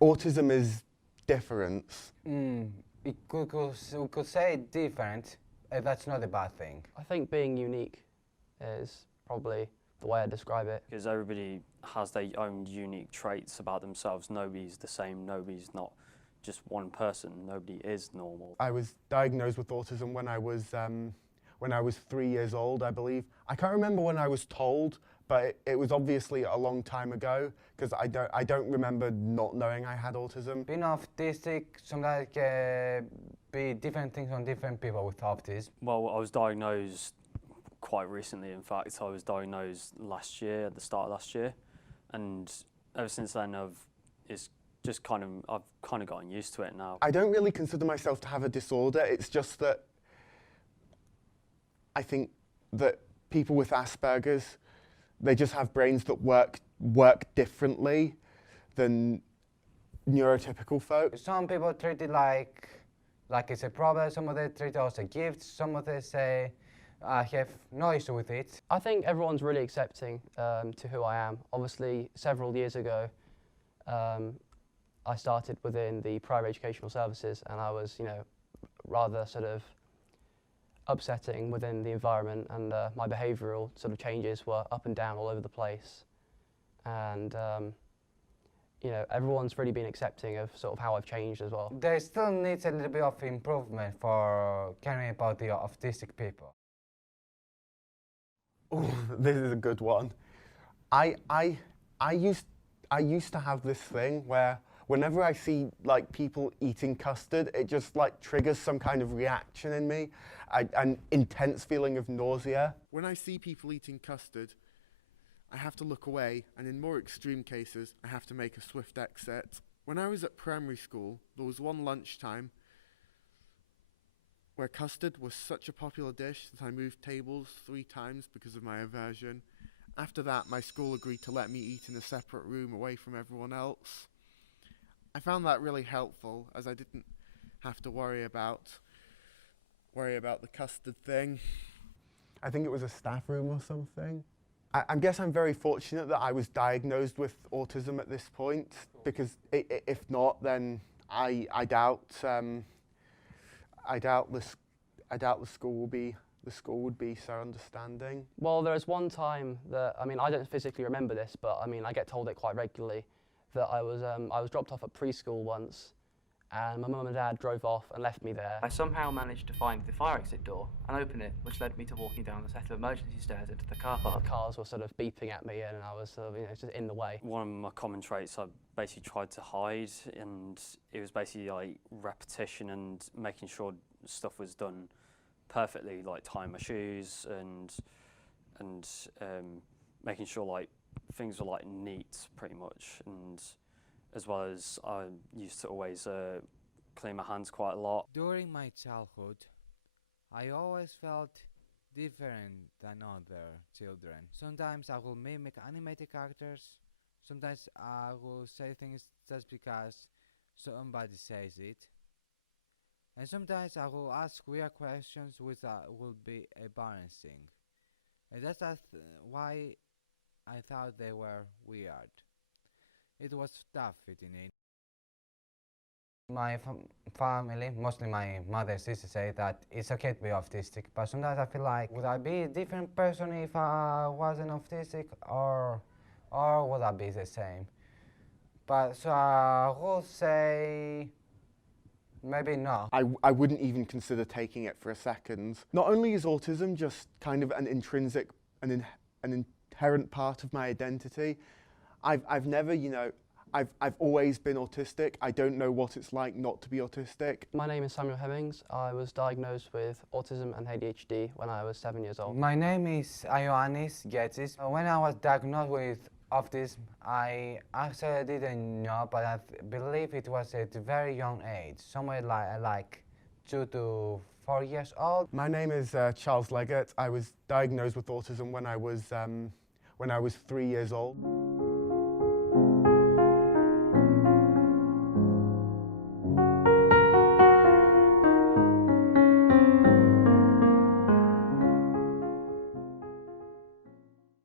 Autism is difference. We could say different. That's not a bad thing. I think being unique is probably the way I describe it. Because everybody has their own unique traits about themselves. Nobody's the same, nobody's not just one person, nobody is normal. I was diagnosed with autism when I was 3 years old, I believe. I can't remember when I was told, but it was obviously a long time ago, because I don't remember not knowing I had autism. Being autistic sometimes can be different things on different people with autism. Well, I was diagnosed quite recently, in fact. I was diagnosed last year, at the start of last year, and ever since then I've kind of gotten used to it now. I don't really consider myself to have a disorder. It's just that I think that people with Asperger's, they just have brains that work differently than neurotypical folk. Some people treat it like it's a problem. Some of them treat it as a gift. Some of them say I have no issue with it. I think everyone's really accepting to who I am. Obviously, several years ago, I started within the private educational services, and I was, rather sort of upsetting within the environment, and my behavioural sort of changes were up and down all over the place. And everyone's really been accepting of sort of how I've changed as well. There still needs a little bit of improvement for caring about the autistic people. Oh, this is a good one. I used to have this thing where whenever I see like people eating custard, it just like triggers some kind of reaction in me, an intense feeling of nausea. When I see people eating custard, I have to look away, and in more extreme cases, I have to make a swift exit. When I was at primary school, there was one lunchtime where custard was such a popular dish that I moved tables 3 times because of my aversion. After that, my school agreed to let me eat in a separate room away from everyone else. I found that really helpful, as I didn't have to worry about the custard thing. I think it was a staff room or something. I guess I'm very fortunate that I was diagnosed with autism at this point, because if not, then I doubt the school would be so understanding. Well, there was one time that, I don't physically remember this, but I get told it quite regularly, that I was dropped off at preschool once, and my mum and dad drove off and left me there. I somehow managed to find the fire exit door and open it, which led me to walking down the set of emergency stairs into the car park. The cars were sort of beeping at me, and I was sort of, just in the way. One of my common traits I basically tried to hide, and it was basically like repetition and making sure stuff was done perfectly, like tying my shoes and making sure like things were like neat pretty much, and as well as I used to always clean my hands quite a lot. During my childhood, I always felt different than other children. Sometimes I will mimic animated characters, sometimes I will say things just because somebody says it, and sometimes I will ask weird questions which will be embarrassing. And that's why I thought they were weird. It was tough fitting in. My family, mostly my mother and sister, say that it's okay to be autistic, but sometimes I feel like, would I be a different person if I wasn't autistic, or would I be the same? But so I would say maybe no. I wouldn't even consider taking it for a second. Not only is autism just kind of an intrinsic, an inherent part of my identity, I've never, I've always been autistic. I don't know what it's like not to be autistic. My name is Samuel Hemmings. I was diagnosed with autism and ADHD when I was 7 years old. My name is Ioannis Getsis. When I was diagnosed with autism, I actually didn't know, but I believe it was at a very young age, somewhere like 2 to 4 years old. My name is Charles Leggett. I was diagnosed with autism when I was 3 years old.